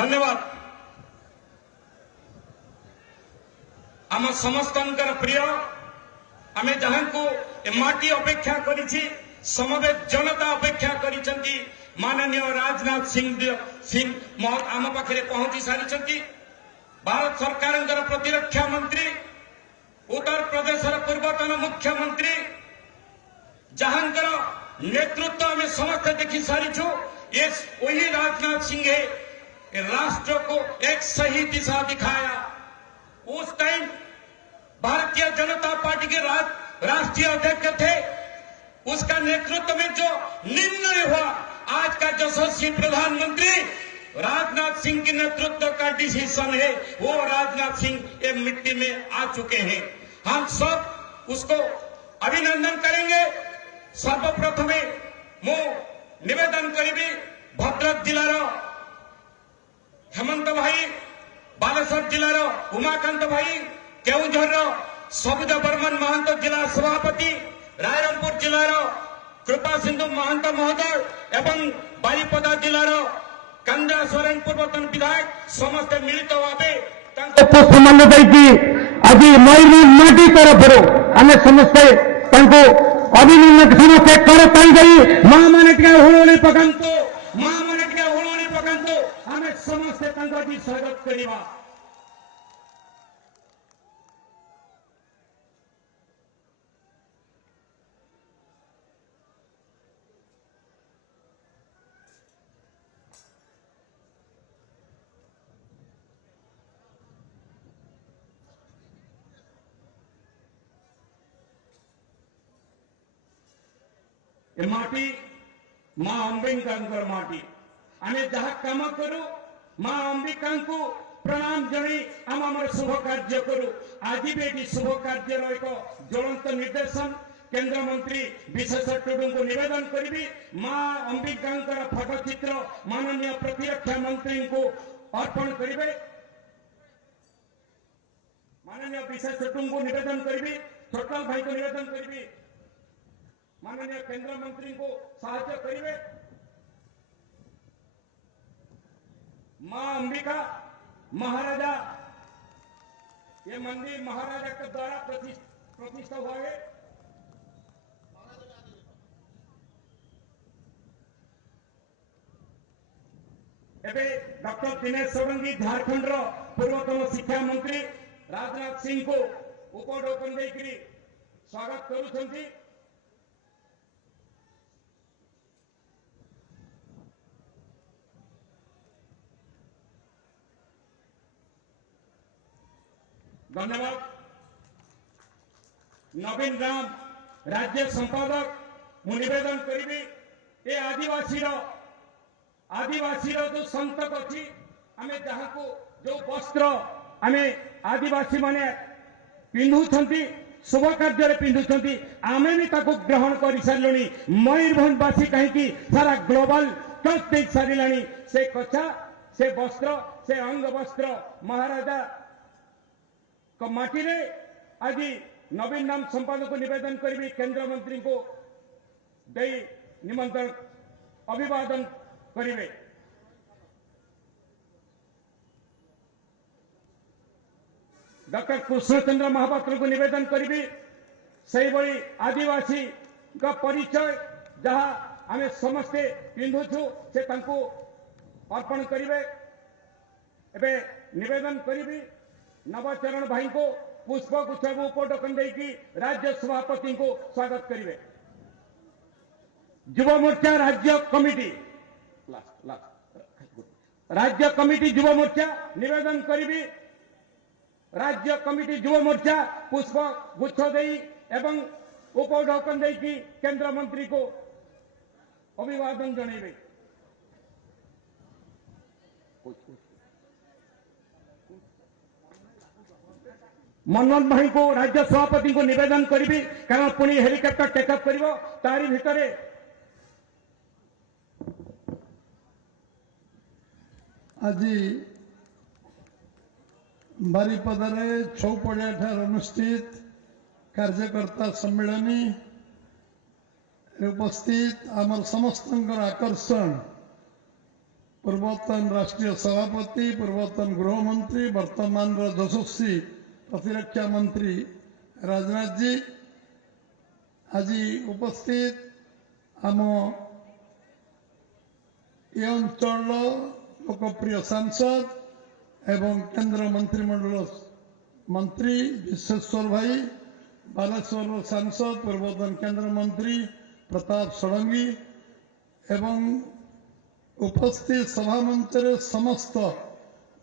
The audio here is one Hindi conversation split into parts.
धन्यवाद। आम समस्त प्रिय आमे जहां को माटी अपेक्षा करिछि समवेत जनता अपेक्षा करिसंती माननीय राजनाथ सिंह आम पाखे पहुंची सारी। भारत सरकार प्रतिरक्षा मंत्री उत्तर प्रदेश पूर्वतन मुख्यमंत्री जहांकर नेतृत्व आम समस्त देखी सारीछु। ये वही राजनाथ सिंह है राष्ट्र को एक सही दिशा दिखाया। उस टाइम भारतीय जनता पार्टी के राष्ट्रीय अध्यक्ष थे, उसका नेतृत्व में जो निर्णय हुआ, आज का यशस्वी प्रधानमंत्री राजनाथ सिंह के नेतृत्व का डिसीजन है, वो राजनाथ सिंह ये मिट्टी में आ चुके हैं। हम सब उसको अभिनंदन करेंगे। सर्वप्रथमे मु निवेदन करी भद्रक जिलार हेमंत भाई, बालेश्वर जिलार उमाकांत भाई, केउझर सबुज बर्मन महंत जिला सभापति, रायरंगपुर जिलार कृपा सिंधु महंत महोदय एवं बारिपदा जिलार कंदा सोरेन पूर्वतन विधायक समस्त मिलित भावे सम्मान देकी आज मयूरभंज माटी तरफ आम समस्ते अभिनंदन समस्ते कर गई माँ मैंने हुड़ी पकातु आम समस्ते स्वागत करवा। माटी माँ अंबिका माटी आम जहाँ कम करूँ माँ अंबिका को प्रणाम जणी आम आम शुभ कार्य करूँ। आज भी शुभ कार्य एक ज्वलंत निर्देशन केंद्र मंत्री विशेष टुडू को निवेदन करी माँ अंबिका फोटोचित्र माननीय प्रतिरक्षा मंत्री को अर्पण करेंगे। माननीय विशेष टुडू को निवेदन करी, छोटलाल भाई को निवेदन करी, माननीय केंद्र मंत्री को साहाय्य करेंगे। मां अंबिका महाराजा ये मंदिर महाराजा के द्वारा प्रतिष्ठा हुआ है। एबे डॉक्टर दिनेश सोलंकी झारखंड पूर्वतन शिक्षा मंत्री राजनाथ सिंह को उपढौकन देकरी स्वागत करुछंती। धन्यवाद। नवीन राम राज्य संपादक मु निवेदन करी ये आदिवासी जो संतक अच्छी आम जहाँ को जो वस्त्र आम आदिवासी माने पिंधुंट शुभ कार्य पिंधुंट आम भी ग्रहण कर सारे। मयूरभंजवासी कहीं सारा ग्लोबल टच दे सारे से कचा से वस्त्र से अंग वस्त्र महाराजा माटी रे आज नवीन नाम संपादक को निवेदन करी केंद्र मंत्री को दे निमंत्रण अभिवादन करेंगे। डॉक्टर कृष्णचंद्र महापात्र को निवेदन करी से आदिवासी का परिचय जहाँ आम समस्ते पिंधुछु से अर्पण करेंगे। एवं निवेदन करी नवचरण भाई को पुष्प गुच्छ उपढौकन देकी राज्य सभापति को स्वागत करेंगे। युवा मोर्चा राज्य कमिटी युवा मोर्चा निवेदन करी राज्य कमिटी युवा मोर्चा पुष्प गुच्छ दे एवं उपढौकन देकी केंद्र मंत्री को अभिवादन जणेबे। मनोज भाई को राज्य सभापति को निवेदन करी कारण पुणी हेलिकॉप्टर टेकअप कर तारी भितर आज बारिपदारे चौपड़िया ठार अनुष्ठित कार्यकर्ता सम्मेलनी उपस्थित आमर समस्त आकर्षण पूर्वतन राष्ट्रीय सभापति पूर्वतन गृहमंत्री वर्तमान यशस्वी प्रतिरक्षा मंत्री राजनाथ जी आज उपस्थित आम ए अंचल लोकप्रिय सांसद एवं केंद्र मंत्रिमंडल मंत्री विश्वेश्वर भाई बालेश्वर सांसद पूर्वतन केंद्र मंत्री प्रताप षडंगी एवं उपस्थित सभा मंच समस्त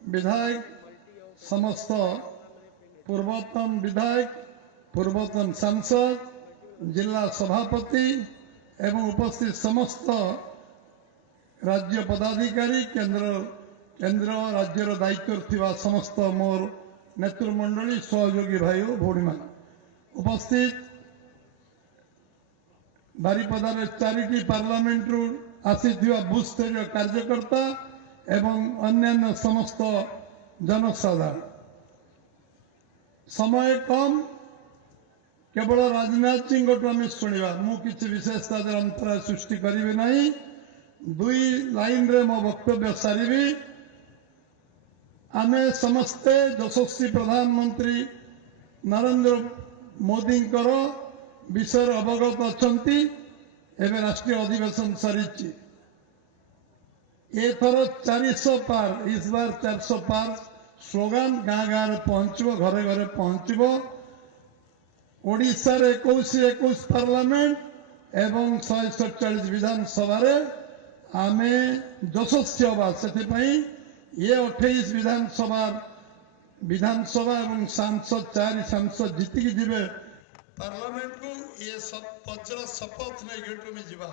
विधायक समस्त पूर्वतन विधायक पूर्वतन सांसद जिला सभापति एवं उपस्थित समस्त राज्य पदाधिकारी केंद्र राज्यर दायित्व थिबा समस्त मोर नेतृमंडली सहयोगी भाई और भौणी मान उपस्थित बारिपदार चारिटी पार्लियामेंट रु आसीथिबा बुथ स्तरीय कार्यकर्ता एवं अन्यान्य समस्त जनसाधारण समय कम केवल राजनाथ सिंह आम शुणा मुझे विशेष अंतराय सृष्टि करी ना दुई लाइन रे मो वक्तव्य सारी आमे समस्ते यशस्वी प्रधानमंत्री नरेंद्र मोदी विषय अवगत अच्छी एवं राष्ट्रीय अधिवेशन सरी एथर 400 पार इस बार 400 पार स्लोगान गाँ गाँव में पहुंचो घरे घरे पहुंचो ओडिशा रे 21 पार्लियामेंट एवं 147 विधानसभा आमे यशस्वी हवा से ये 28 विधानसभा एवं सांसद 4 सांसद जीतिकी जीवे पार्लियामेंट को ये वज्र शपथ नहीं घेटू में जीवा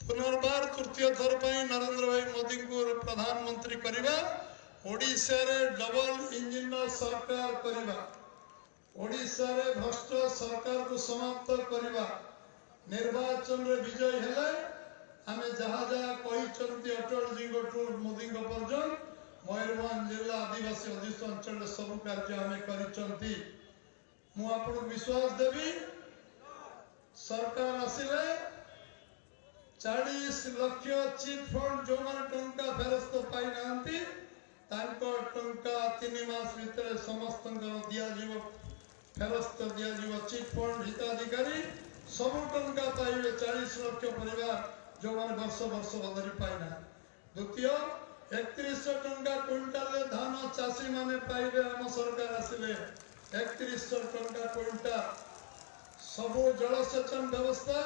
पुनर्बार तृतीय थर नरेंद्र भाई मोदी को प्रधानमंत्री करवा ओडिशा रे डबल इंजिन सरकार करवा ओडिशा रे भ्रष्ट सरकार को समाप्त करवा निर्वाचन रे विजय हेले आमे जहाँ जहाँ कही अटल जी मोदी पर्यंत मयूरभंज जिला आदिवासी अधिष्ठ अंचल सब कार्य आमे करी विश्वास देवी सरकार आसिले 40 लाख चिट फंड जो माने टंका फेरस्त पाई नांती टंका 3 मास भीतर समस्त दिया जीव फेरस्त दिया जीव चिट फंड हिताधिकारी सब टंका पाइबे 40 लाख परिवार जो माने वर्ष वर्ष धरी पाइना द्वितीय 3100 टंका क्विंटाल धान चाषी माने पाइबे आम सरकार आसिले 3100 टंका क्विंटाल सब जलसेचन व्यवस्था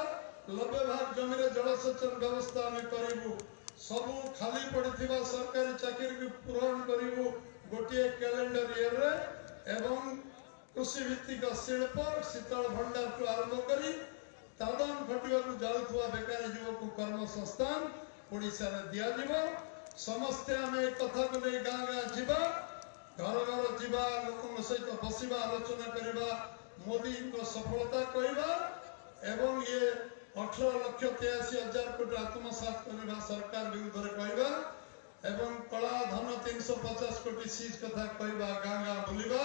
90 भाग जमी जलसेचन व्यवस्था आम करूँ सब खाली पड़ता सरकारी चाकरी को पूरण करूँ गोटे कैलेंडर ईयर एवं कृषि भित्तिक शिल्प शीतल भंडार को आरंभ करी तादन खटिया जाऊा बेकारी युवक को कर्म संस्थान ओडिशा रे दिया जीवो समस्ते आम एक कथा को नहीं गाँ गाँ जीवा घर घर जीवा लोक सहित बसवा आलोचना करवा मोदी को सफलता कहवा एवं ये 18,83,000 कोटी आत्मसात करवा सरकार विरुद्ध में कहवा एवं कला धन 350 कोटी सीज कथा कहवा गाँ गाँ बुलवा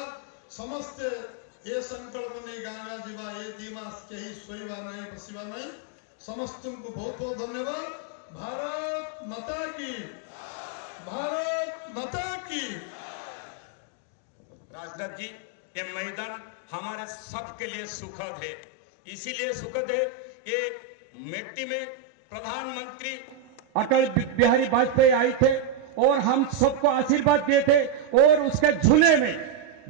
समस्ते ये संकल्प नहीं गाँ गाँ जीवा ये 2 मास कहीं शोवा नहीं बसवा नहीं समस्त को बहुत बहुत धन्यवाद भारत माता की भारत माता की। राजनाथ जी ये मैदान हमारे सबके लिए सुखद है इसीलिए सुखद है ये मिट्टी में प्रधानमंत्री अटल बिहारी वाजपेयी आए थे और हम सबको आशीर्वाद दिए थे और उसके झूले में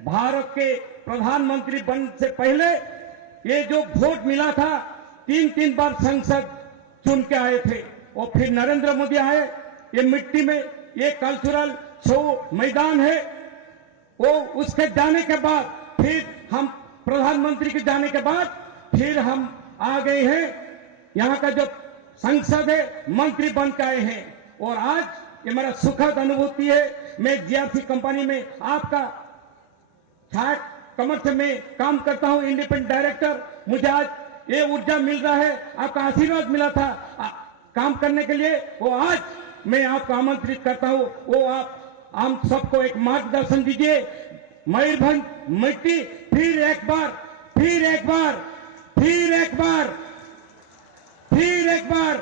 भारत के प्रधानमंत्री बनने से पहले ये जो वोट मिला था 3 बार संसद चुन के आए थे और फिर नरेंद्र मोदी आए ये मिट्टी में ये कल्चरल शो मैदान है वो उसके जाने के बाद फिर हम प्रधानमंत्री के जाने के बाद फिर हम आ गए हैं यहाँ का जो संसद है मंत्री बन के आए हैं और आज ये मेरा सुखद अनुभूति है मैं जीआरसी कंपनी में आपका छाट कमर्स में काम करता हूं इंडिपेंडेंट डायरेक्टर मुझे आज ये ऊर्जा मिल रहा है आपका आशीर्वाद मिला था काम करने के लिए वो आज मैं आपको आमंत्रित करता हूं वो आप हम सबको एक मार्गदर्शन दीजिए मयूरभंज मिट्टी फिर एक बार फिर एक बार फिर एक बार फिर एक बार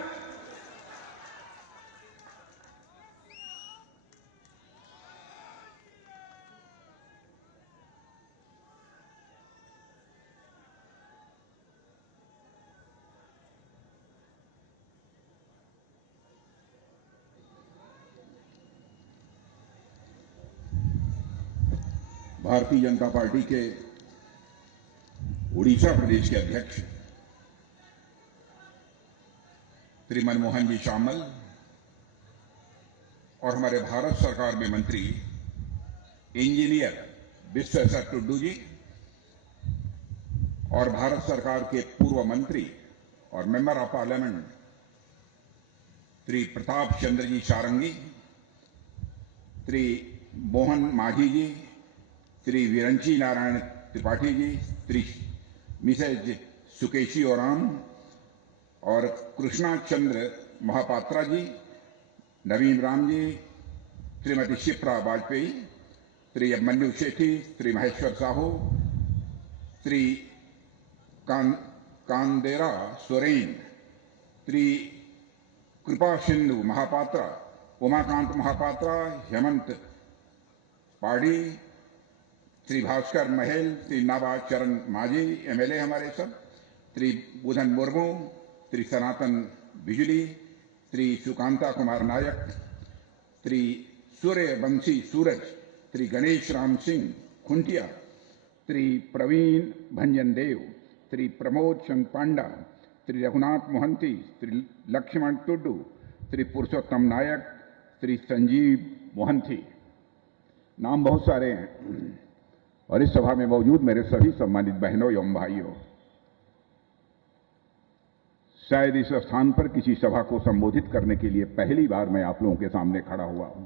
भारतीय जनता पार्टी के उड़ीसा प्रदेश के अध्यक्ष श्री मनमोहन जी शामल और हमारे भारत सरकार में मंत्री इंजीनियर विश्वेश्वर टुड्डू जी और भारत सरकार के पूर्व मंत्री और member of parliament Shri Pratap Chandra ji Sarangi, Shri Mohan Majhi ji, Shri Viranchi Narayan Tripathi ji, Shri Mrs Sukeshi Oram और कृष्णा चंद्र महापात्रा जी, नवीन राम जी, श्रीमती शिप्रा वाजपेयी, श्री अभिमन्यु सेठी, श्री महेश्वर साहू, श्री कांदेरा सोरेन, श्री कृपा सिंधु महापात्रा, उमाकांत महापात्रा, हेमंत पाड़ी, श्री भास्कर महल, श्री नाबा चरण माझी एमएलए हमारे सब, श्री बुधन मुर्मू, श्री सनातन बिजली, श्री सुकांता कुमार नायक, श्री सूर्यवंशी सूरज, श्री गणेश राम सिंह खुंटिया, श्री प्रवीण भंजन देव, श्री प्रमोद चंद पांडा, श्री रघुनाथ मोहंती, श्री लक्ष्मण टुड्डू, श्री पुरुषोत्तम नायक, श्री संजीव मोहंती। नाम बहुत सारे हैं और इस सभा में मौजूद मेरे सभी सम्मानित बहनों एवं भाइयों, शायद इस स्थान पर किसी सभा को संबोधित करने के लिए पहली बार मैं आप लोगों के सामने खड़ा हुआ हूं।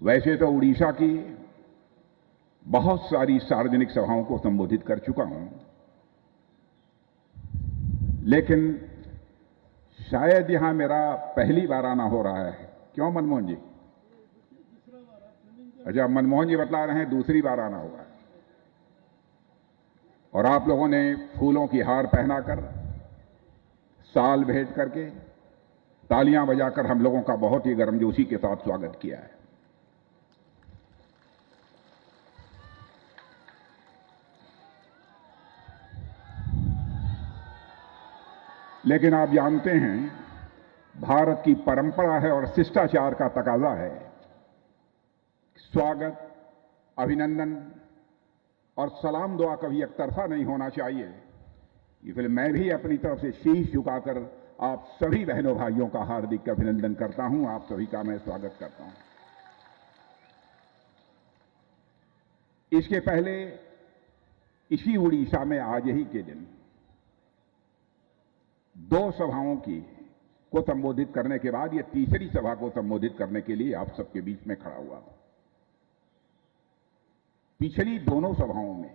वैसे तो उड़ीसा की बहुत सारी सार्वजनिक सभाओं को संबोधित कर चुका हूं, लेकिन शायद यहां मेरा पहली बार आना हो रहा है। क्यों मनमोहन जी? अच्छा, मनमोहन जी बतला रहे हैं दूसरी बार आना होगा। और आप लोगों ने फूलों की हार पहनाकर, साल भेंट करके, तालियां बजाकर हम लोगों का बहुत ही गर्मजोशी के साथ स्वागत किया है। लेकिन आप जानते हैं, भारत की परंपरा है और शिष्टाचार का तकाजा है, स्वागत, अभिनंदन और सलाम दुआ कभी एक तरफा नहीं होना चाहिए। इसलिए मैं भी अपनी तरफ से शीश झुकाकर आप सभी बहनों भाइयों का हार्दिक अभिनंदन करता हूं, आप सभी का मैं स्वागत करता हूं। इसके पहले इसी उड़ीसा में आज ही के दिन 2 सभाओं को संबोधित करने के बाद ये तीसरी सभा को संबोधित करने के लिए आप सबके बीच में खड़ा हुआ हूं। पिछली दोनों सभाओं में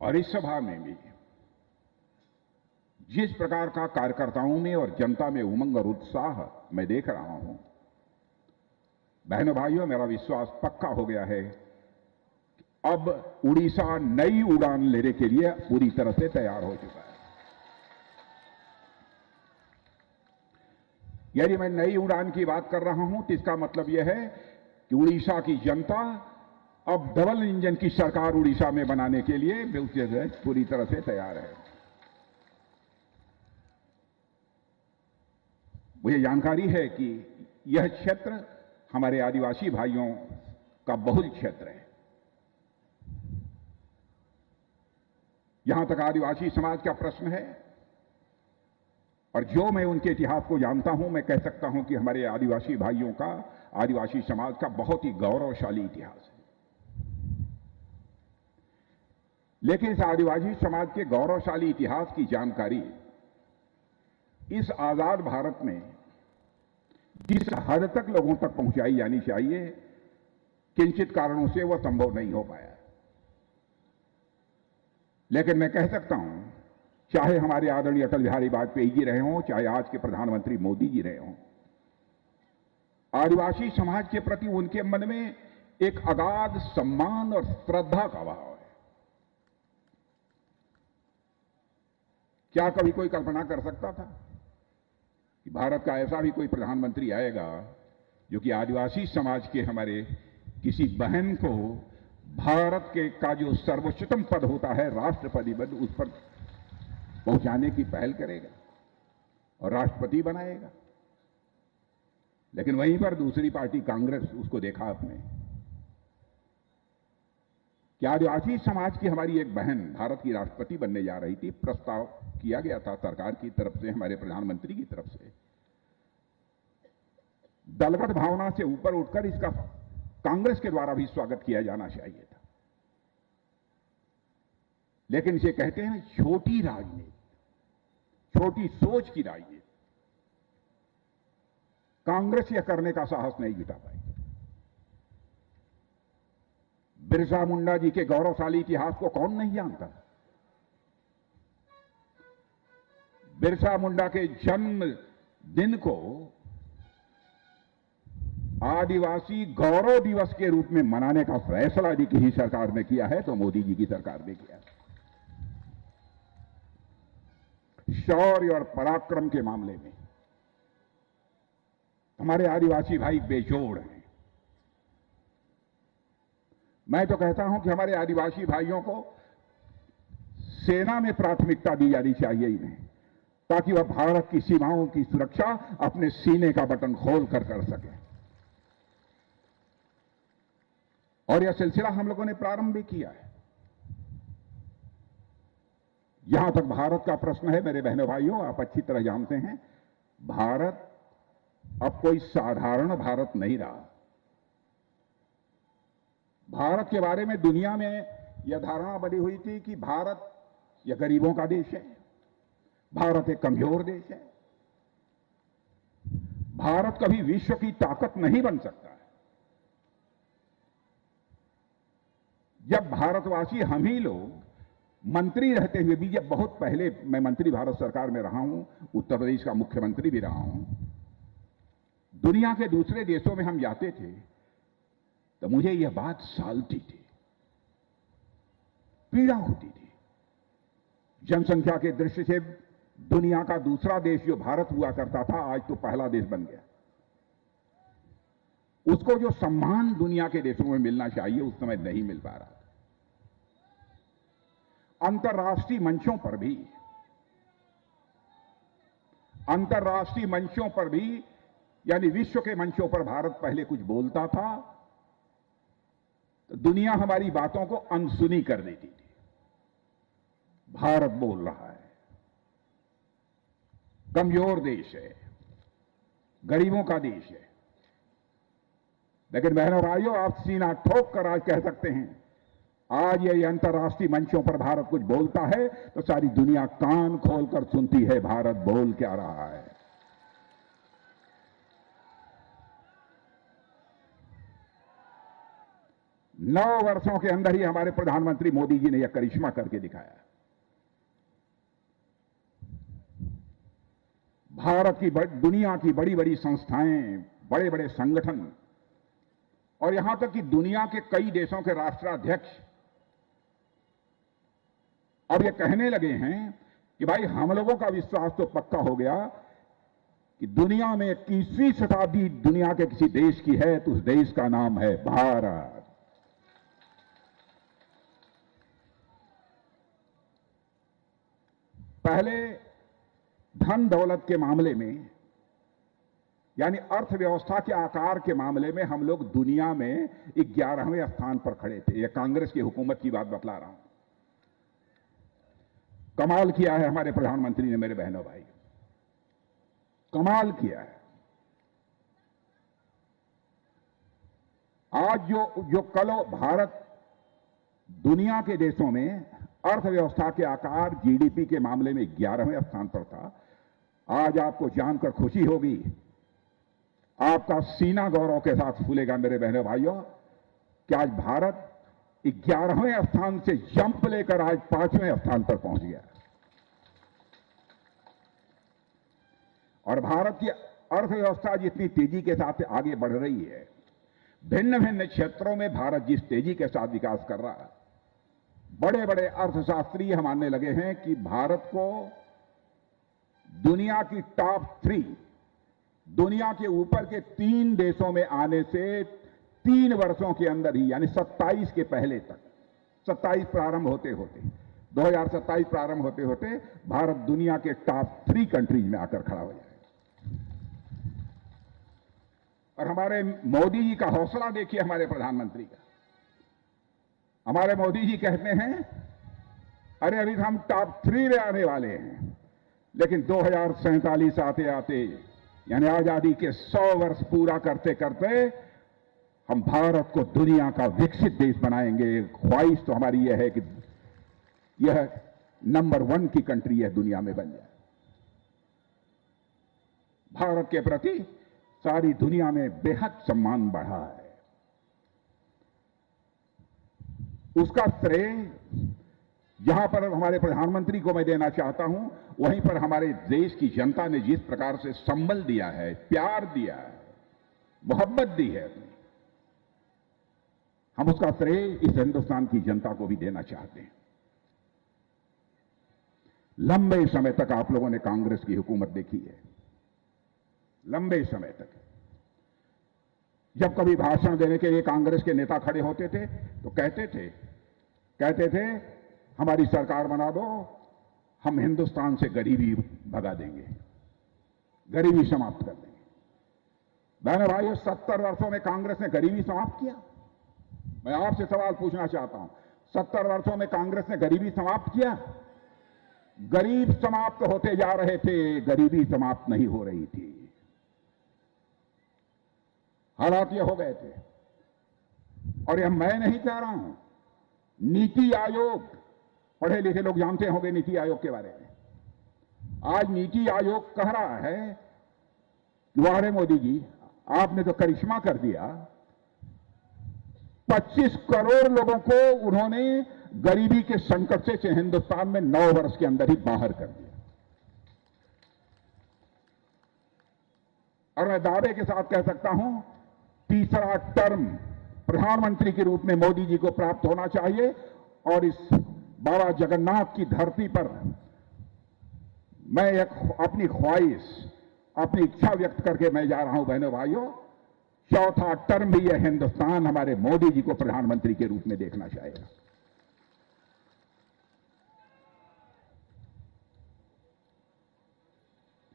और इस सभा में भी जिस प्रकार का कार्यकर्ताओं में और जनता में उमंग और उत्साह मैं देख रहा हूं, बहनों भाइयों, मेरा विश्वास पक्का हो गया है कि अब उड़ीसा नई उड़ान लेने के लिए पूरी तरह से तैयार हो चुका है। यदि मैं नई उड़ान की बात कर रहा हूं तो इसका मतलब यह है कि उड़ीसा की जनता अब डबल इंजन की सरकार उड़ीसा में बनाने के लिए पूरी तरह से तैयार है। मुझे जानकारी है कि यह क्षेत्र हमारे आदिवासी भाइयों का बहुल क्षेत्र है। यहां तक आदिवासी समाज का प्रश्न है और जो मैं उनके इतिहास को जानता हूं, मैं कह सकता हूं कि हमारे आदिवासी भाइयों का, आदिवासी समाज का बहुत ही गौरवशाली इतिहास है। लेकिन इस आदिवासी समाज के गौरवशाली इतिहास की जानकारी इस आजाद भारत में जिस हद तक लोगों तक पहुंचाई जानी चाहिए, किंचित कारणों से वह संभव नहीं हो पाया। लेकिन मैं कह सकता हूं, चाहे हमारे आदरणीय अटल बिहारी वाजपेयी जी रहे हों, चाहे आज के प्रधानमंत्री मोदी जी रहे हों, आदिवासी समाज के प्रति उनके मन में एक अगाध सम्मान और श्रद्धा का भाव है। क्या कभी कोई कल्पना कर सकता था कि भारत का ऐसा भी कोई प्रधानमंत्री आएगा जो कि आदिवासी समाज के हमारे किसी बहन को भारत के का जो सर्वोच्चतम पद होता है, राष्ट्रपति पद, उस पर पहुंचाने की पहल करेगा और राष्ट्रपति बनाएगा? लेकिन वहीं पर दूसरी पार्टी कांग्रेस, उसको देखा आपने कि आदिवासी समाज की हमारी एक बहन भारत की राष्ट्रपति बनने जा रही थी। प्रस्ताव किया गया था सरकार की तरफ से, हमारे प्रधानमंत्री की तरफ से। दलगत भावना से ऊपर उठकर इसका कांग्रेस के द्वारा भी स्वागत किया जाना चाहिए था। लेकिन इसे कहते हैं छोटी राजनीति, छोटी सोच की राजनीति। कांग्रेस यह करने का साहस नहीं जुटा पाई। बिरसा मुंडा जी के गौरवशाली इतिहास को कौन नहीं जानता? बिरसा मुंडा के जन्म दिन को आदिवासी गौरव दिवस के रूप में मनाने का फैसला जी की ही सरकार ने किया है, तो मोदी जी की सरकार ने किया है। शौर्य और पराक्रम के मामले में हमारे आदिवासी भाई बेजोड़ हैं। मैं तो कहता हूं कि हमारे आदिवासी भाइयों को सेना में प्राथमिकता दी जानी चाहिए इन्हें, ताकि वह भारत की सीमाओं की सुरक्षा अपने सीने का बटन खोल कर सके। और यह सिलसिला हम लोगों ने प्रारंभ भी किया है। यहां तक भारत का प्रश्न है, मेरे बहनों भाइयों, आप अच्छी तरह जानते हैं, भारत अब कोई साधारण भारत नहीं रहा। भारत के बारे में दुनिया में यह धारणा बनी हुई थी कि भारत यह गरीबों का देश है, भारत एक कमजोर देश है, भारत कभी विश्व की ताकत नहीं बन सकता है। जब भारतवासी, हम ही लोग मंत्री रहते हुए भी, जब बहुत पहले मैं मंत्री भारत सरकार में रहा हूं, उत्तर प्रदेश का मुख्यमंत्री भी रहा हूं, दुनिया के दूसरे देशों में हम जाते थे तो मुझे यह बात सालती थी, पीड़ा होती थी। जनसंख्या के दृष्टि से दुनिया का दूसरा देश जो भारत हुआ करता था, आज तो पहला देश बन गया। उसको जो सम्मान दुनिया के देशों में मिलना चाहिए, उस समय नहीं मिल पा रहा था। अंतर्राष्ट्रीय मंचों पर भी यानी विश्व के मंचों पर भारत पहले कुछ बोलता था तो दुनिया हमारी बातों को अनसुनी कर देती थी। भारत बोल रहा है, कमजोर देश है, गरीबों का देश है। लेकिन बहनों भाइयों, आप सीना ठोक कर आज कह सकते हैं, आज ये अंतर्राष्ट्रीय मंचों पर भारत कुछ बोलता है तो सारी दुनिया कान खोलकर सुनती है भारत बोल क्या रहा है। नौ वर्षों के अंदर ही हमारे प्रधानमंत्री मोदी जी ने यह करिश्मा करके दिखाया। भारत की दुनिया की बड़ी बड़ी संस्थाएं, बड़े बड़े संगठन और यहां तक कि दुनिया के कई देशों के राष्ट्राध्यक्ष अब यह कहने लगे हैं कि भाई, हम लोगों का विश्वास तो पक्का हो गया कि दुनिया में 21वीं शताब्दी दुनिया के किसी देश की है तो उस देश का नाम है भारत। पहले धन दौलत के मामले में, यानी अर्थव्यवस्था के आकार के मामले में हम लोग दुनिया में 11वें स्थान पर खड़े थे। यह कांग्रेस की हुकूमत की बात बतला रहा हूं। कमाल किया है हमारे प्रधानमंत्री ने, मेरे बहनों भाई, कमाल किया है। आज जो कल भारत दुनिया के देशों में अर्थव्यवस्था के आकार, जीडीपी के मामले में 11वें स्थान पर था, आज आपको जानकर खुशी होगी, आपका सीना गौरव के साथ फूलेगा मेरे बहनों भाइयों, कि आज भारत 11वें स्थान से जंप लेकर आज 5वें स्थान पर पहुंच गया। और भारत की अर्थव्यवस्था जितनी तेजी के साथ आगे बढ़ रही है, भिन्न भिन्न क्षेत्रों में भारत जिस तेजी के साथ विकास कर रहा है, बड़े बड़े अर्थशास्त्री यह मानने लगे हैं कि भारत को दुनिया की टॉप 3, दुनिया के ऊपर के 3 देशों में आने से 3 वर्षों के अंदर ही, यानी 27 के पहले तक, 27 प्रारंभ होते होते 2027 प्रारंभ होते होते भारत दुनिया के टॉप 3 कंट्रीज में आकर खड़ा हो जाए। और हमारे मोदी जी का हौसला देखिए, हमारे प्रधानमंत्री का। हमारे मोदी जी कहते हैं अरे अभी तो हम टॉप 3 में आने वाले हैं, लेकिन 2047 आते आते यानी आजादी के 100 वर्ष पूरा करते करते हम भारत को दुनिया का विकसित देश बनाएंगे। ख्वाहिश तो हमारी यह है कि यह नंबर 1 की कंट्री है, दुनिया में बन जाए। भारत के प्रति सारी दुनिया में बेहद सम्मान बढ़ा है। उसका श्रेय जहां पर हमारे प्रधानमंत्री को मैं देना चाहता हूं, वहीं पर हमारे देश की जनता ने जिस प्रकार से संबल दिया है, प्यार दिया है, मोहब्बत दी है, हम उसका श्रेय इस हिंदुस्तान की जनता को भी देना चाहते हैं। लंबे समय तक आप लोगों ने कांग्रेस की हुकूमत देखी है, लंबे समय तक। जब कभी भाषण देने के लिए कांग्रेस के नेता खड़े होते थे तो कहते थे हमारी सरकार बना दो, हम हिंदुस्तान से गरीबी भगा देंगे, गरीबी समाप्त कर देंगे। बहनों भाइयों, 70 वर्षों में कांग्रेस ने गरीबी समाप्त किया? मैं आपसे सवाल पूछना चाहता हूं, 70 वर्षों में कांग्रेस ने गरीबी समाप्त किया? गरीब समाप्त होते जा रहे थे, गरीबी समाप्त नहीं हो रही थी। हालात ये हो गए थे। और यह मैं नहीं कह रहा हूं, नीति आयोग, पढ़े लिखे लोग जानते होंगे नीति आयोग के बारे में। आज नीति आयोग कह रहा है कि वाह मोदी जी, आपने तो करिश्मा कर दिया, 25 करोड़ लोगों को उन्होंने गरीबी के संकट से हिंदुस्तान में 9 वर्ष के अंदर ही बाहर कर दिया। और मैं दावे के साथ कह सकता हूं, तीसरा टर्म प्रधानमंत्री के रूप में मोदी जी को प्राप्त होना चाहिए। और इस बाबा जगन्नाथ की धरती पर मैं अपनी ख्वाहिश, अपनी इच्छा व्यक्त करके मैं जा रहा हूं बहनों भाइयों, चौथा टर्म भी यह हिंदुस्तान हमारे मोदी जी को प्रधानमंत्री के रूप में देखना चाहेगा।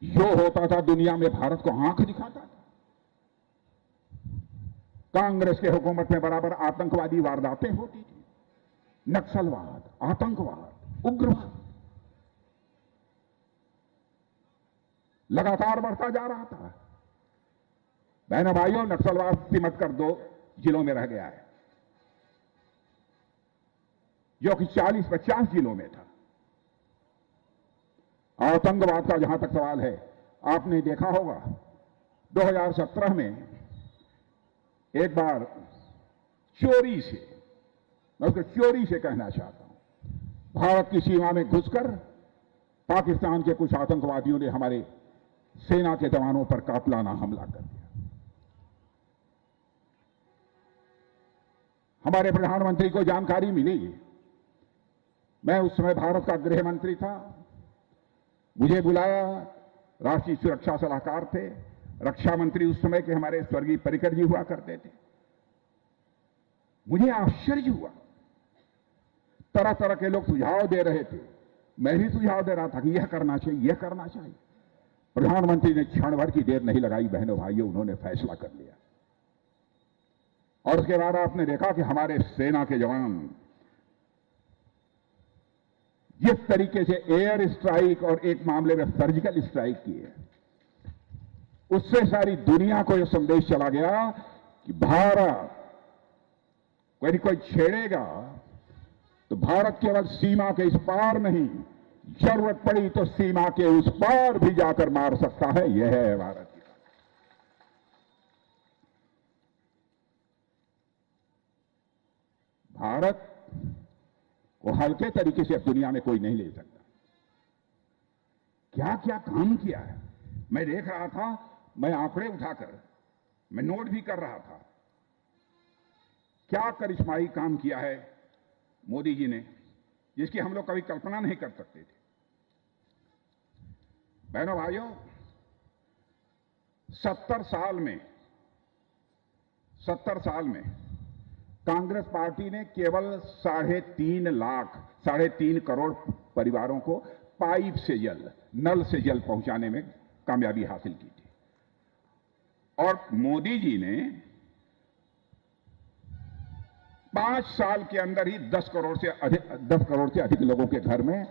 जो होता था दुनिया में भारत को आंख दिखाता था। कांग्रेस के हुकूमत में बराबर आतंकवादी वारदातें होती थी, नक्सलवाद, आतंकवाद, उग्रवाद लगातार बढ़ता जा रहा था। बहनों भाइयों, नक्सलवाद सिमट कर 2 जिलों में रह गया है, जो कि 40-50 जिलों में था। आतंकवाद का जहां तक सवाल है, आपने देखा होगा 2017 में एक बार चोरी से, मैं उसको चोरी से कहना चाहता हूं, भारत की सीमा में घुसकर पाकिस्तान के कुछ आतंकवादियों ने हमारे सेना के जवानों पर कातिलाना हमला कर दिया। हमारे प्रधानमंत्री को जानकारी मिली। मैं उस समय भारत का गृह मंत्री था, मुझे बुलाया, राष्ट्रीय सुरक्षा सलाहकार थे, रक्षा मंत्री उस समय के हमारे स्वर्गीय पर्रिकर जी हुआ करते थे। मुझे आश्चर्य हुआ, तरह तरह के लोग सुझाव दे रहे थे, मैं भी सुझाव दे रहा था कि यह करना चाहिए, यह करना चाहिए। प्रधानमंत्री ने क्षण भर की देर नहीं लगाई बहनों भाइयों, उन्होंने फैसला कर लिया। और उसके बाद आपने देखा कि हमारे सेना के जवान जिस तरीके से एयर स्ट्राइक और एक मामले में सर्जिकल स्ट्राइक किए, उससे सारी दुनिया को यह संदेश चला गया कि भारत कोई छेड़ेगा तो भारत केवल सीमा के इस पार नहीं, जरूरत पड़ी तो सीमा के उस पार भी जाकर मार सकता है। यह है भारत की ताकत। भारत को हल्के तरीके से अब दुनिया में कोई नहीं ले सकता। क्या क्या काम किया है मैं देख रहा था, मैं आंकड़े उठाकर मैं नोट भी कर रहा था। क्या करिश्माई काम किया है मोदी जी ने, जिसकी हम लोग कभी कल्पना नहीं कर सकते थे। बहनों भाइयों, 70 साल में कांग्रेस पार्टी ने केवल 3.5 करोड़ परिवारों को पाइप से जल, नल से जल पहुंचाने में कामयाबी हासिल की थी। और मोदी जी ने 5 साल के अंदर ही 10 करोड़ से अधिक लोगों के घर में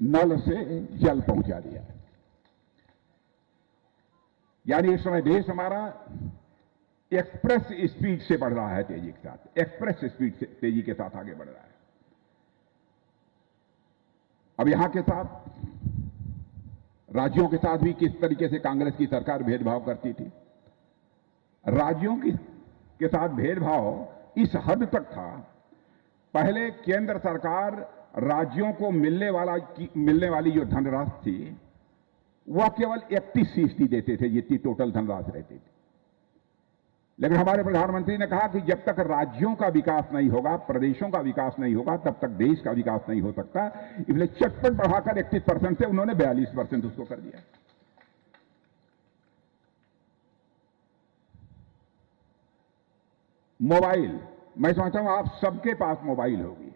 नल से जल पहुंचा दिया। यानी इस समय देश हमारा एक्सप्रेस स्पीड से बढ़ रहा है, तेजी के साथ, एक्सप्रेस स्पीड से तेजी के साथ आगे बढ़ रहा है। अब यहां के साथ राज्यों के साथ भी किस तरीके से कांग्रेस की सरकार भेदभाव करती थी। राज्यों के साथ भेदभाव इस हद तक था, पहले केंद्र सरकार राज्यों को मिलने वाली जो धनराशि थी वह केवल 31% देते थे जितनी टोटल धनराशि रहती थी। लेकिन हमारे प्रधानमंत्री ने कहा कि जब तक राज्यों का विकास नहीं होगा, प्रदेशों का विकास नहीं होगा, तब तक देश का विकास नहीं हो सकता। इसलिए चटपट बढ़ाकर 31% से उन्होंने 42% उसको कर दिया। मोबाइल, मैं समझता हूं आप सबके पास मोबाइल होगी।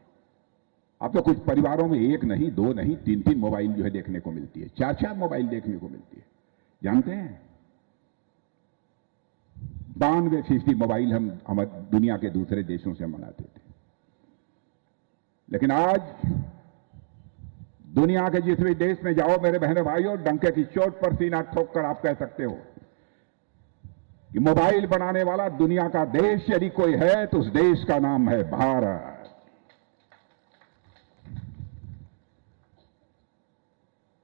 अब तो कुछ परिवारों में 1 नहीं, 2 नहीं, 3-3 मोबाइल जो है देखने को मिलती है, 4-4 मोबाइल देखने को मिलती है। जानते हैं 92% मोबाइल हम दुनिया के दूसरे देशों से मंगाते थे। लेकिन आज दुनिया के जिस भी देश में जाओ मेरे बहनों भाइयों, डंके की चोट पर सीना ठोक कर आप कह सकते हो कि मोबाइल बनाने वाला दुनिया का देश यदि कोई है तो उस देश का नाम है भारत।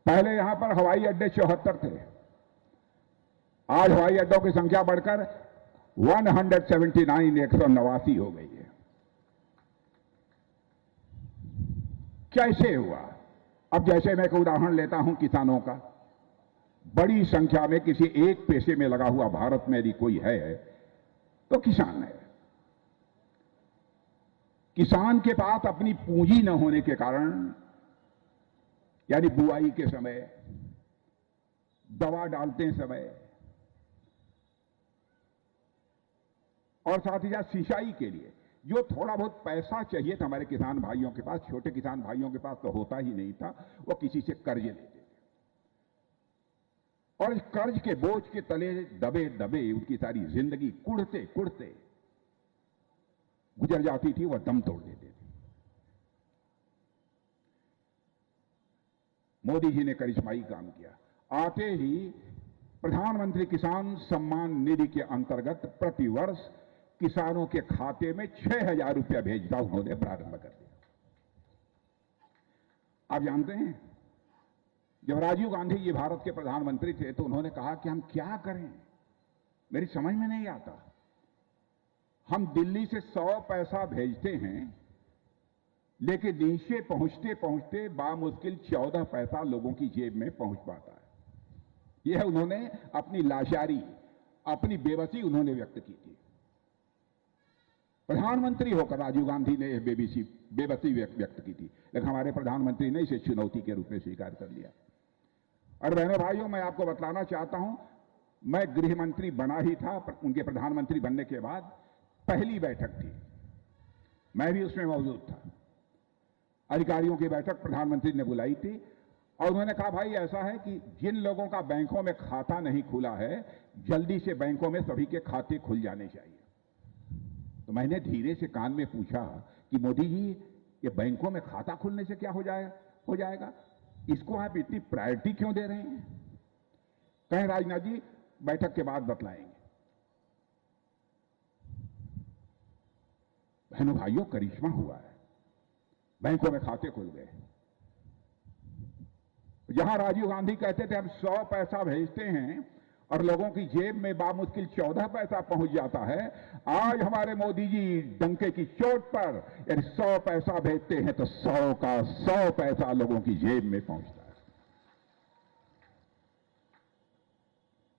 पहले यहां पर हवाई अड्डे 74 थे, आज हवाई अड्डों की संख्या बढ़कर 179 हो गई है। कैसे हुआ? अब जैसे मैं एक उदाहरण लेता हूं किसानों का, बड़ी संख्या में किसी एक पेशे में लगा हुआ भारत में यदि कोई है तो किसान है। किसान के पास अपनी पूंजी न होने के कारण, यानी बुआई के समय, दवा डालते समय और साथ ही साथ सिंचाई के लिए जो थोड़ा बहुत पैसा चाहिए था हमारे किसान भाइयों के पास, छोटे किसान भाइयों के पास तो होता ही नहीं था, वो किसी से कर्ज लेते थे और इस कर्ज के बोझ के तले दबे दबे उनकी सारी जिंदगी कुढ़ते कुढ़ते गुजर जाती थी, वह दम तोड़ देते थे। मोदी जी ने करिश्माई काम किया। आते ही प्रधानमंत्री किसान सम्मान निधि के अंतर्गत प्रतिवर्ष किसानों के खाते में 6,000 रुपया भेजना उन्होंने प्रारंभ कर दिया। आप जानते हैं जब राजीव गांधी जी भारत के प्रधानमंत्री थे तो उन्होंने कहा कि हम क्या करें, मेरी समझ में नहीं आता। हम दिल्ली से 100 पैसा भेजते हैं लेकिन नीचे पहुंचते पहुंचते बामुश्किल 14 पैसा लोगों की जेब में पहुंच पाता है। यह उन्होंने अपनी लाचारी, अपनी बेबसी उन्होंने व्यक्त की थी। प्रधानमंत्री होकर राजीव गांधी ने यह बेबसी व्यक्त की थी, लेकिन हमारे प्रधानमंत्री ने इसे चुनौती के रूप में स्वीकार कर लिया। और बहनों भाइयों, मैं आपको बतलाना चाहता हूं, मैं गृह मंत्री बना ही था, उनके प्रधानमंत्री बनने के बाद पहली बैठक थी, मैं भी उसमें मौजूद था। अधिकारियों की बैठक प्रधानमंत्री ने बुलाई थी और उन्होंने कहा भाई ऐसा है कि जिन लोगों का बैंकों में खाता नहीं खुला है जल्दी से बैंकों में सभी के खाते खुल जाने चाहिए। तो मैंने धीरे से कान में पूछा कि मोदी जी ये बैंकों में खाता खुलने से क्या हो जाएगा, इसको आप इतनी प्रायोरिटी क्यों दे रहे हैं? कहें राजनाथ जी बैठक के बाद बतलाएंगे। बहनों भाइयों, करिश्मा हुआ है, बैंकों में खाते खुल गए। जहां राजीव गांधी कहते थे हम 100 पैसा भेजते हैं और लोगों की जेब में बामुश्किल 14 पैसा पहुंच जाता है, आज हमारे मोदी जी डंके की चोट पर यदि 100 पैसा भेजते हैं तो 100 का 100 पैसा लोगों की जेब में पहुंचता है।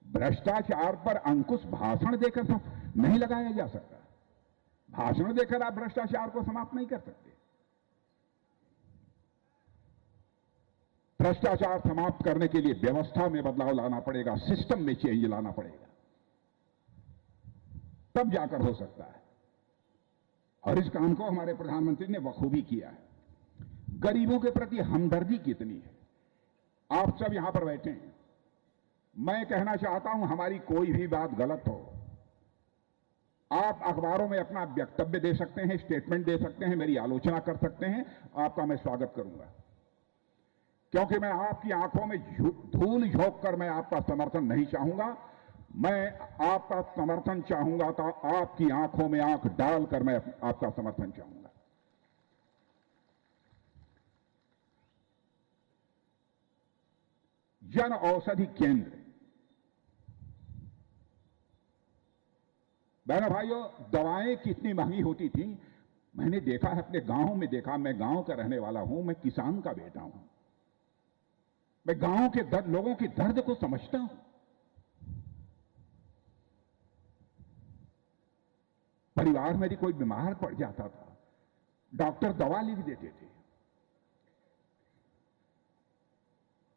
भ्रष्टाचार पर अंकुश भाषण देकर तो नहीं लगाया जा सकता। भाषण देकर आप भ्रष्टाचार को समाप्त नहीं कर सकते। भ्रष्टाचार समाप्त करने के लिए व्यवस्था में बदलाव लाना पड़ेगा, सिस्टम में चेंज लाना पड़ेगा, तब जाकर हो सकता है। और इस काम को हमारे प्रधानमंत्री ने बखूबी किया है। गरीबों के प्रति हमदर्दी कितनी है। आप सब यहां पर बैठे हैं, मैं कहना चाहता हूं, हमारी कोई भी बात गलत हो, आप अखबारों में अपना वक्तव्य दे सकते हैं, स्टेटमेंट दे सकते हैं, मेरी आलोचना कर सकते हैं, आपका मैं स्वागत करूंगा। क्योंकि मैं आपकी आंखों में धूल झोंक कर मैं आपका समर्थन नहीं चाहूंगा। मैं आपका समर्थन चाहूंगा तो आपकी आंखों में आंख डालकर मैं आपका समर्थन चाहूंगा। जन औषधि केंद्र, बहनों भाइयों, दवाएं कितनी महंगी होती थी मैंने देखा है, अपने गांव में देखा। मैं गांव का रहने वाला हूं, मैं किसान का बेटा हूं, मैं गांव के लोगों के दर्द को समझता हूं। परिवार में यदि कोई बीमार पड़ जाता था, डॉक्टर दवा लिख देते थे,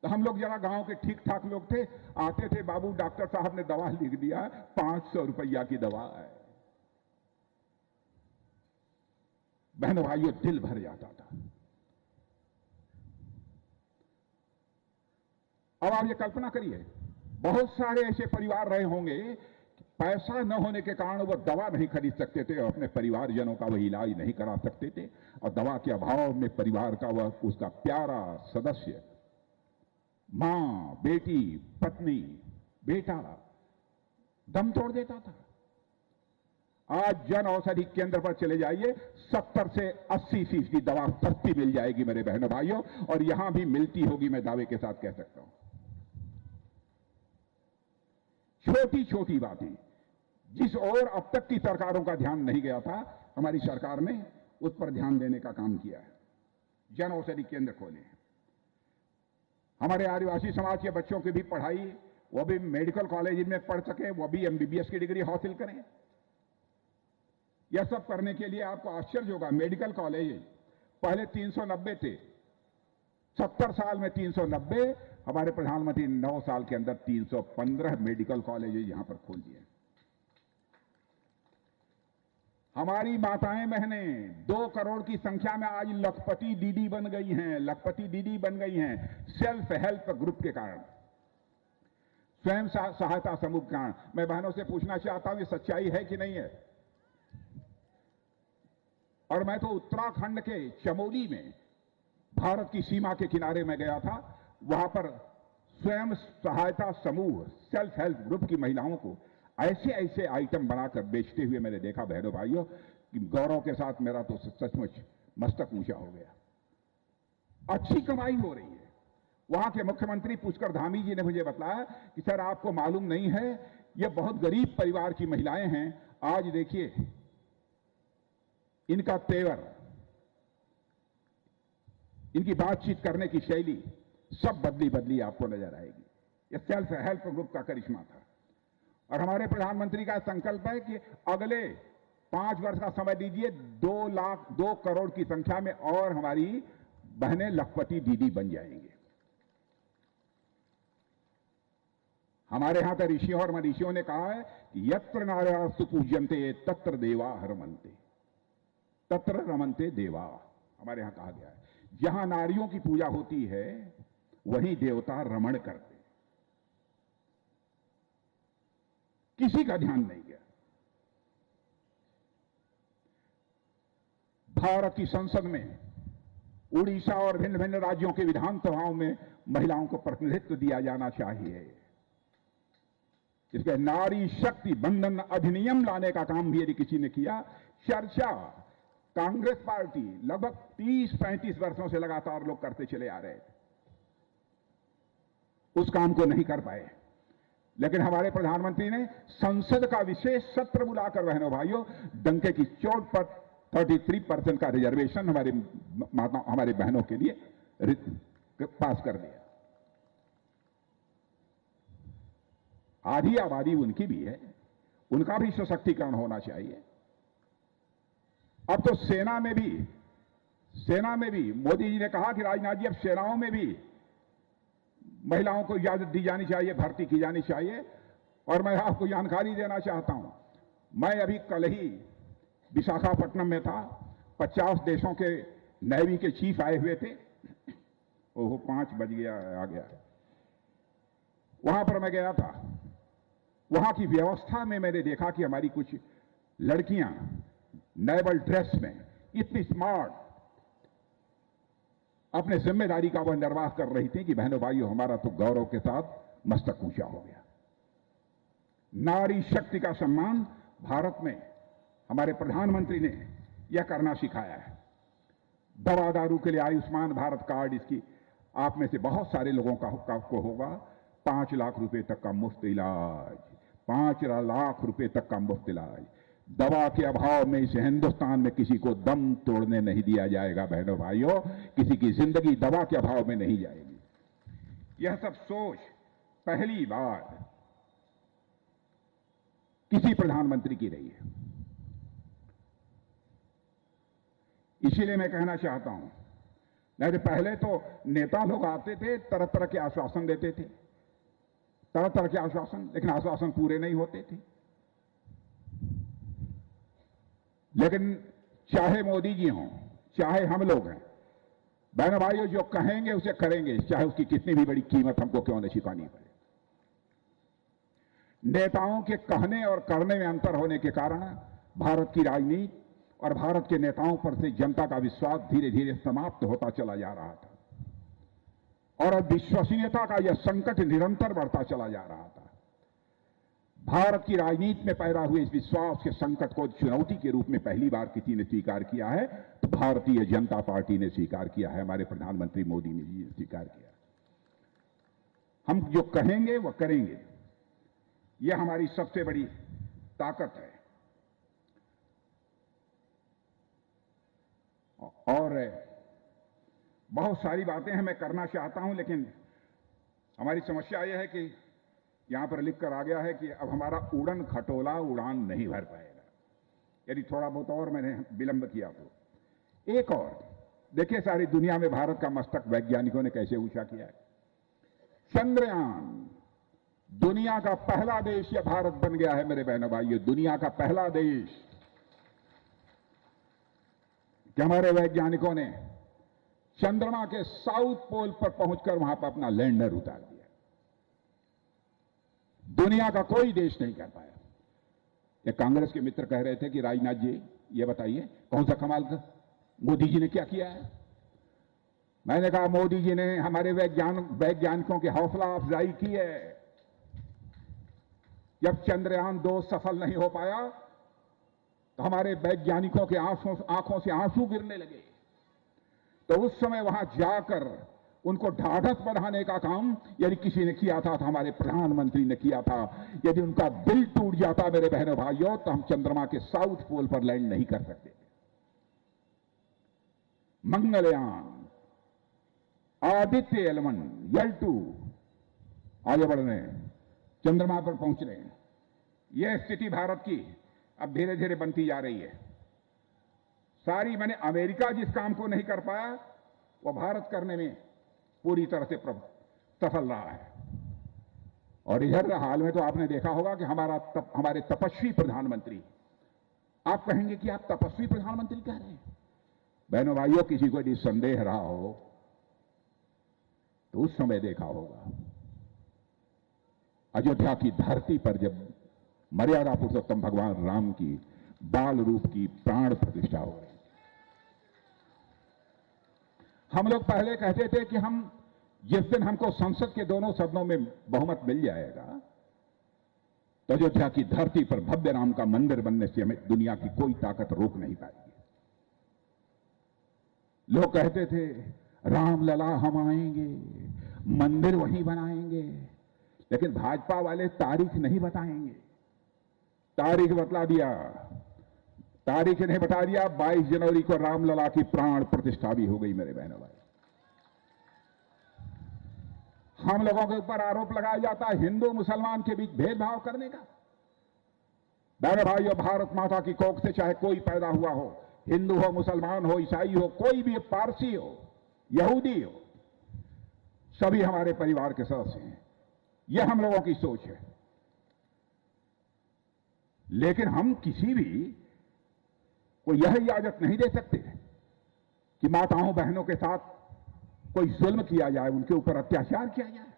तो हम लोग जरा गांव के ठीक ठाक लोग थे, आते थे, बाबू डॉक्टर साहब ने दवा लिख दिया, 500 रुपया की दवा है। बहनों भाइयों, दिल भर जाता था। अब आप ये कल्पना करिए, बहुत सारे ऐसे परिवार रहे होंगे, पैसा न होने के कारण वो दवा नहीं खरीद सकते थे और अपने परिवारजनों का वह इलाज नहीं करा सकते थे, और दवा के अभाव में परिवार का वह उसका प्यारा सदस्य, मां, बेटी, पत्नी, बेटा दम तोड़ देता था। आज जन औषधि केंद्र पर चले जाइए, 70 से 80% दवा सस्ती मिल जाएगी मेरे बहनों भाइयों, और यहां भी मिलती होगी, मैं दावे के साथ कह सकता हूं। छोटी छोटी बातें जिस ओर अब तक की सरकारों का ध्यान नहीं गया था, हमारी सरकार ने उस पर ध्यान देने का काम किया है। जन औषधि केंद्र खोले हैं। हमारे आदिवासी समाज के बच्चों की भी पढ़ाई, वो भी मेडिकल कॉलेज में पढ़ सके, वो भी MBBS की डिग्री हासिल करें। यह सब करने के लिए आपको आश्चर्य होगा, मेडिकल कॉलेज पहले 390 थे, 70 साल में 390, हमारे प्रधानमंत्री 9 साल के अंदर 315 मेडिकल कॉलेज यहां पर खोल दिए। हमारी माताएं बहनें 2 करोड़ की संख्या में आज लखपति दीदी बन गई हैं, लखपति दीदी बन गई हैं, सेल्फ हेल्प ग्रुप के कारण, स्वयं सहायता समूह के कारण। मैं बहनों से पूछना चाहता हूं, ये सच्चाई है कि नहीं है? और मैं तो उत्तराखंड के चमोली में, भारत की सीमा के किनारे में गया था, वहां पर स्वयं सहायता समूह, सेल्फ हेल्प ग्रुप की महिलाओं को ऐसे ऐसे आइटम बनाकर बेचते हुए मैंने देखा बहनों भाइयों, कि गौरव के साथ मेरा तो सचमुच मस्तक ऊंचा हो गया। अच्छी कमाई हो रही है। वहां के मुख्यमंत्री पुष्कर धामी जी ने मुझे बताया कि सर आपको मालूम नहीं है, ये बहुत गरीब परिवार की महिलाएं हैं, आज देखिए इनका तेवर, इनकी बातचीत करने की शैली सब बदली बदली आपको नजर आएगी। यह सेल्फ हेल्प ग्रुप का करिश्मा था। और हमारे प्रधानमंत्री का संकल्प है कि अगले 5 वर्ष का समय दीजिए, 2 करोड़ की संख्या में और हमारी बहनें लखपति दीदी बन जाएंगे। हमारे यहां के ऋषियों और मनीषियों ने कहा है कि यत्र नारायणस्तु पूज्यन्ते तत्र देवा हरमन्ते, तत्र रमन्ते देवा। हमारे यहां कहा गया है, जहां नारियों की पूजा होती है वहीं देवता रमण करते। किसी का ध्यान नहीं गया। भारत की संसद में, उड़ीसा और भिन्न भिन्न राज्यों के विधानसभाओं में महिलाओं को प्रतिनिधित्व दिया जाना चाहिए। इसके नारी शक्ति बंधन अधिनियम लाने का काम भी यदि किसी ने किया, चर्चा कांग्रेस पार्टी लगभग 30-35 वर्षों से लगातार लोग करते चले आ रहे थे, उस काम को नहीं कर पाए। लेकिन हमारे प्रधानमंत्री ने संसद का विशेष सत्र बुलाकर बहनों भाइयों डंके की चोट पर 33% का रिजर्वेशन हमारे बहनों के लिए पास कर दिया। आधी आबादी उनकी भी है, उनका भी सशक्तिकरण होना चाहिए। अब तो सेना में भी मोदी जी ने कहा कि राजनाथ जी अब सेनाओं में भी महिलाओं को इजाजत दी जानी चाहिए, भर्ती की जानी चाहिए। और मैं आपको जानकारी देना चाहता हूं, मैं अभी कल ही विशाखापट्टनम में था, 50 देशों के नेवी के चीफ आए हुए थे। ओहो 5 बज गया, आ गया। वहां पर मैं गया था। वहां की व्यवस्था में मैंने देखा कि हमारी कुछ लड़कियां नेवल ड्रेस में इतनी स्मार्ट अपने जिम्मेदारी का वह निर्वाह कर रही थी कि बहनों भाइयों, हमारा तो गौरव के साथ मस्तक ऊंचा हो गया। नारी शक्ति का सम्मान भारत में हमारे प्रधानमंत्री ने यह करना सिखाया है। दवा दारू के लिए आयुष्मान भारत कार्ड, इसकी आप में से बहुत सारे लोगों को होगा। 5 लाख रुपए तक का मुफ्त इलाज, 5 लाख रुपए तक का मुफ्त इलाज। दवा के अभाव में इस हिंदुस्तान में किसी को दम तोड़ने नहीं दिया जाएगा बहनों भाइयों, किसी की जिंदगी दवा के अभाव में नहीं जाएगी। यह सब सोच पहली बार किसी प्रधानमंत्री की रही है। इसीलिए मैं कहना चाहता हूं, नहीं तो पहले तो नेता लोग आते थे, तरह तरह के आश्वासन देते थे, तरह तरह के आश्वासन, लेकिन आश्वासन पूरे नहीं होते थे। लेकिन चाहे मोदी जी हों, चाहे हम लोग हैं, बहनों भाइयों, जो कहेंगे उसे करेंगे, चाहे उसकी कितनी भी बड़ी कीमत हमको क्यों न चुकानी पड़े। नेताओं के कहने और करने में अंतर होने के कारण भारत की राजनीति और भारत के नेताओं पर से जनता का विश्वास धीरे धीरे समाप्त होता चला जा रहा था, और अब विश्वसनीयता का यह संकट निरंतर बढ़ता चला जा रहा था। भारत की राजनीति में पैदा हुए इस विश्वास के संकट को चुनौती के रूप में पहली बार किसी ने स्वीकार किया है, तो भारतीय जनता पार्टी ने स्वीकार किया है, हमारे प्रधानमंत्री मोदी ने जी स्वीकार किया। हम जो कहेंगे वह करेंगे, यह हमारी सबसे बड़ी ताकत है। और बहुत सारी बातें हैं मैं करना चाहता हूं, लेकिन हमारी समस्या यह है कि यहां पर लिख कर आ गया है कि अब हमारा उड़न खटोला उड़ान नहीं भर पाएगा। यदि थोड़ा बहुत और मैंने विलंब किया तो एक और देखिए, सारी दुनिया में भारत का मस्तक वैज्ञानिकों ने कैसे ऊंचा किया है। चंद्रयान, दुनिया का पहला देश यह भारत बन गया है मेरे बहनों भाइयों, दुनिया का पहला देश कि हमारे वैज्ञानिकों ने चंद्रमा के साउथ पोल पर पहुंचकर वहां पर अपना लैंडर उतार दिया। दुनिया का कोई देश नहीं कर पाया। ये कांग्रेस के मित्र कह रहे थे कि राजनाथ जी ये बताइए कौन सा कमाल का मोदी जी ने क्या किया है। मैंने कहा मोदी जी ने हमारे वैज्ञानिकों की हौसला अफजाई की है। जब चंद्रयान 2 सफल नहीं हो पाया तो हमारे वैज्ञानिकों के आंखों से आंसू गिरने लगे। तो उस समय वहां जाकर उनको ढाढ़स बढ़ाने का काम यदि किसी ने किया था तो हमारे प्रधानमंत्री ने किया था। यदि उनका दिल टूट जाता मेरे बहनों भाइयों तो हम चंद्रमा के साउथ पोल पर लैंड नहीं कर सकते। मंगलयान, आदित्य एल1 L2 आगे बढ़ रहे हैं, चंद्रमा पर पहुंच रहे हैं। यह स्थिति भारत की अब धीरे धीरे बनती जा रही है। सारी मैंने अमेरिका जिस काम को नहीं कर पाया वो भारत करने में पूरी तरह से सफल रहा है। और इधर हाल में तो आपने देखा होगा कि हमारे तपस्वी प्रधानमंत्री, आप कहेंगे कि आप तपस्वी प्रधानमंत्री कह रहे हैं। बहनों भाइयों, किसी को यदि संदेह रहा हो तो उस समय देखा होगा अयोध्या की धरती पर जब मर्यादा पुरुषोत्तम भगवान राम की बाल रूप की प्राण प्रतिष्ठा हो रही। हम लोग पहले कहते थे कि हम जिस दिन हमको संसद के दोनों सदनों में बहुमत मिल जाएगा तो अयोध्या की धरती पर भव्य राम का मंदिर बनने से हमें दुनिया की कोई ताकत रोक नहीं पाएगी। लोग कहते थे रामलला हम आएंगे, मंदिर वहीं बनाएंगे, लेकिन भाजपा वाले तारीख नहीं बताएंगे। तारीख बतला दिया, तारीख ने बता दिया 22 जनवरी को रामलला की प्राण प्रतिष्ठा भी हो गई मेरे बहनों भाई। हम लोगों के ऊपर आरोप लगाया जाता है हिंदू मुसलमान के बीच भेदभाव करने का। बहनों भाइयों, भारत माता की कोख से चाहे कोई पैदा हुआ हो, हिंदू हो, मुसलमान हो, ईसाई हो, कोई भी, पारसी हो, यहूदी हो, सभी हमारे परिवार के सदस्य हैं। यह हम लोगों की सोच है। लेकिन हम किसी भी को यह इजाजत नहीं दे सकते कि माताओं बहनों के साथ कोई जुल्म किया जाए, उनके ऊपर अत्याचार किया जाए।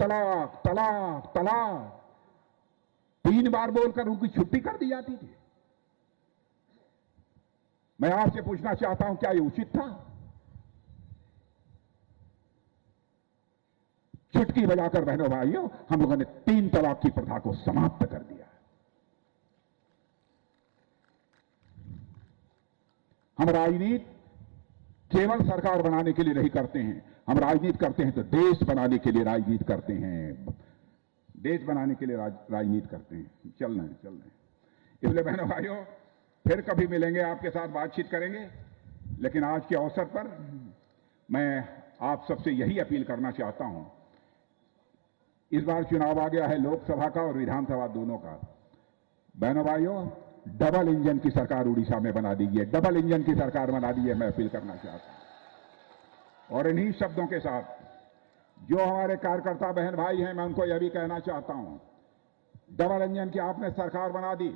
तलाक तलाक तलाक 3 बार बोलकर उनकी छुट्टी कर दी जाती थी। मैं आपसे पूछना चाहता हूं, क्या ये उचित था? चुटकी बजाकर बहनों भाइयों, हम लोगों ने 3 तलाक की प्रथा को समाप्त कर दिया। हम राजनीति केवल सरकार बनाने के लिए नहीं करते हैं, हम राजनीति करते हैं तो देश बनाने के लिए राजनीति करते हैं, देश बनाने के लिए राजनीति करते हैं। चल रहे हैं। इसलिए बहनों भाइयों, फिर कभी मिलेंगे, आपके साथ बातचीत करेंगे। लेकिन आज के अवसर पर मैं आप सबसे यही अपील करना चाहता हूं, इस बार चुनाव आ गया है लोकसभा का और विधानसभा दोनों का। बहनों भाइयों, डबल इंजन की सरकार उड़ीसा में बना दीजिए, डबल इंजन की सरकार बना दीजिए, मैं अपील करना चाहता हूं। और इन्हीं शब्दों के साथ जो हमारे कार्यकर्ता बहन भाई हैं, मैं उनको यह भी कहना चाहता हूं, डबल इंजन की आपने सरकार बना दी।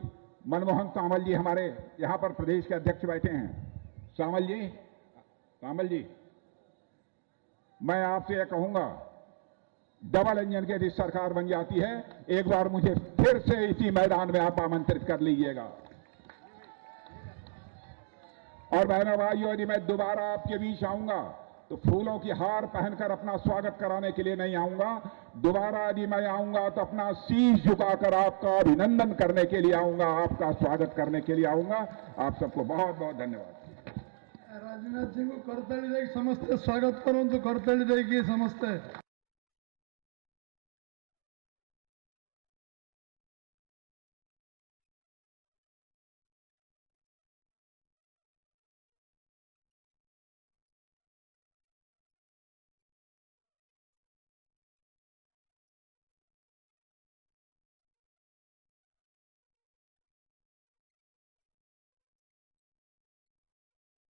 मनमोहन सामल जी हमारे यहां पर प्रदेश के अध्यक्ष बैठे हैं। सामल जी, मैं आपसे यह कहूंगा, डबल इंजन की यदि सरकार बन जाती है, एक बार मुझे फिर से इसी मैदान में आप आमंत्रित कर लीजिएगा। और बहनों भाइयों, यदि मैं दोबारा आपके बीच आऊंगा तो फूलों की हार पहनकर अपना स्वागत कराने के लिए नहीं आऊंगा। दोबारा यदि मैं आऊंगा तो अपना शीश झुकाकर आपका अभिनंदन करने के लिए आऊंगा, आपका स्वागत करने के लिए आऊंगा। आप सबको बहुत बहुत धन्यवाद। राजनाथ जी को करताली देगी समस्ते स्वागत करूं तो करताली देगी समस्ते।